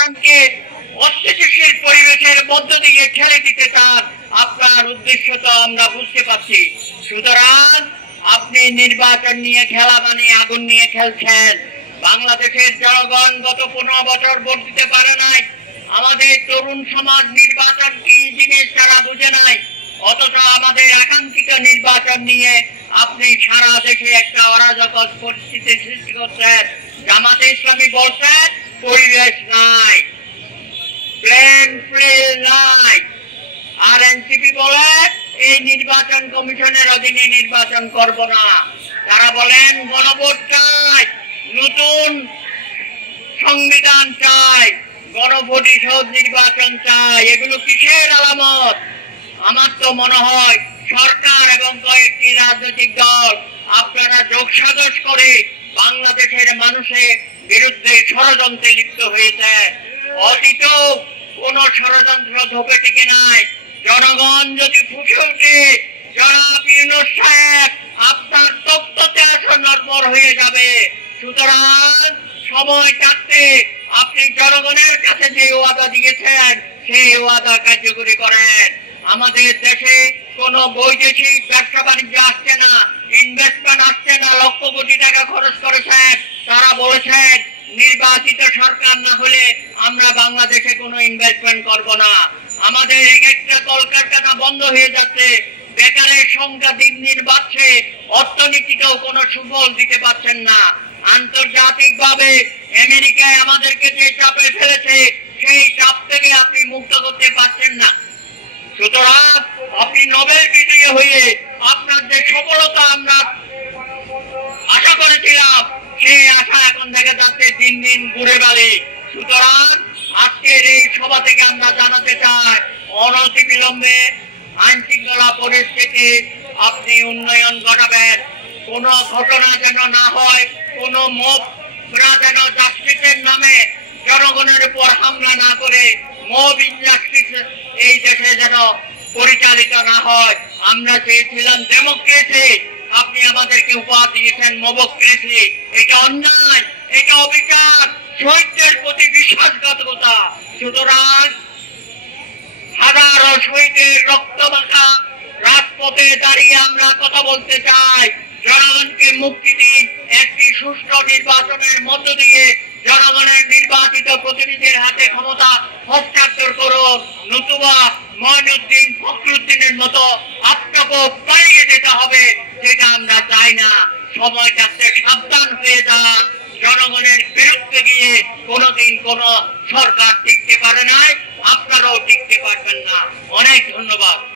নির্বাচনকে অস্থিতিশীল পরিবেশের মধ্য দিয়ে ঠেলে দিতে চান, আপনার উদ্দেশ্য তো আমরা বুঝতে পারছি। সুতরাং আপনি নির্বাচন নিয়ে খেলা মানে আগুন নিয়ে খেলছেন। বাংলাদেশের জনগণ গত 15 বছর ভোট দিতে পারে নাই। আমাদের তরুণ সমাজ নির্বাচন কি জিনিস তারা বুঝে নাই। অথচ আমাদের আকাঙ্ক্ষিত নির্বাচন নিয়ে আপনি সারা দেশে একটা অরাজক পরিস্থিতি সৃষ্টি করছেন। জামাতে ইসলামী বলছেন পরিবেশ নাই, প্লেন ফিল্ড নাই, আর এনসিপি বলে এই নির্বাচন কমিশনের অধীনে নির্বাচন করব না। তারা বলেন গণভোট চাই, নতুন সংবিধান চাই, গণপরিষদ নির্বাচন চাই। এগুলো কিসের আলামত? আমার তো মনে হয় সরকার এবং কয়েকটি রাজনৈতিক দল আপনারা যোগসাজশ করে বাংলাদেশের মানুষের বিরুদ্ধে ষড়যন্ত্রে লিপ্ত হয়েছে। অতীত কোন ষড়যন্ত্র ধোপে টিকে নাই। জনগণ যদি ফুসে ওঠে, জনাব ইউনূস সাহেব আপনার তত্ত্বতে আসন নড়বড় হয়ে যাবে। সুতরাং সময় থাকতে আপনি জনগণের কাছে যে ওয়াদা দিয়েছেন সেই ওয়াদা কার্যকরী করেন। আমাদের দেশে কোন বৈদেশিক ব্যবসা বাণিজ্য আসছে না, ইনভেস্টমেন্ট আসছে না। লক্ষ কোটি টাকা খরচ করেছেন। তারা বলেছেন নির্বাচিত সরকার না হলে আমরা বাংলাদেশে কোনো ইনভেস্টমেন্ট করব না। আমাদের একটা কলকারখানা বন্ধ হয়ে যাচ্ছে, বেকারের সংখ্যা দিন দিন বাড়ছে, অর্থনীতিতেও কোনো সুফল দিতে পারছেন না। আন্তর্জাতিক ভাবে আমেরিকায় আমাদেরকে যে চাপে ফেলেছে সেই চাপ থেকে আপনি মুক্ত করতে পারছেন না। সুতরাং আপনি নোবেল বিজয়ী হয়ে আপনার যে সফলতা আমরা আশা করেছিলাম সেই আশা এখন দেখা যাচ্ছে দিন দিন ঘুরে বেড়ে। সুতরাং আজকের এই সভা থেকে আমরা জানাতে চাই অনতিবিলম্বে আইন শৃঙ্খলা পরিস্থিতি আপনি উন্নয়ন ঘটাবেন। কোন ঘটনা যেন না হয়, কোন মবরা যেন জাস্টিসের নামে জনগণের উপর হামলা না করে মব ইনজাস্টিস এই দেশে যেন পরিচালিত না হয়। আমরা চেয়েছিলাম ডেমোক্রেসি, আপনি আমাদেরকে উপহার দিয়েছেন মবক্রেসি। এটা অন্যায়, এটা অবিচার, শহীদদের প্রতি বিশ্বাসঘাতকতা। সুতরাং হাজারো শহীদের রক্ত মাখা রাজপথে দাঁড়িয়ে আমরা কথা বলতে চাই, জনগণকে মুক্তি দিন। একটি সুষ্ঠু নির্বাচনের মধ্য দিয়ে জনগণের নির্বাচিত প্রতিনিধির হাতে ক্ষমতা হস্তান্তর করুন, নতুবা মঈনুদ্দিন ফখরুদ্দিনের মতো আপনাকে পালিয়ে যেতে হবে, যেটা আমরা চাই না। সময় থাকতে সাবধান হয়ে যান। জনগণের বিরুদ্ধে গিয়ে কোনোদিন কোন সরকার টিকতে পারে নাই, আপনারাও টিকতে পারবেন না। অনেক ধন্যবাদ।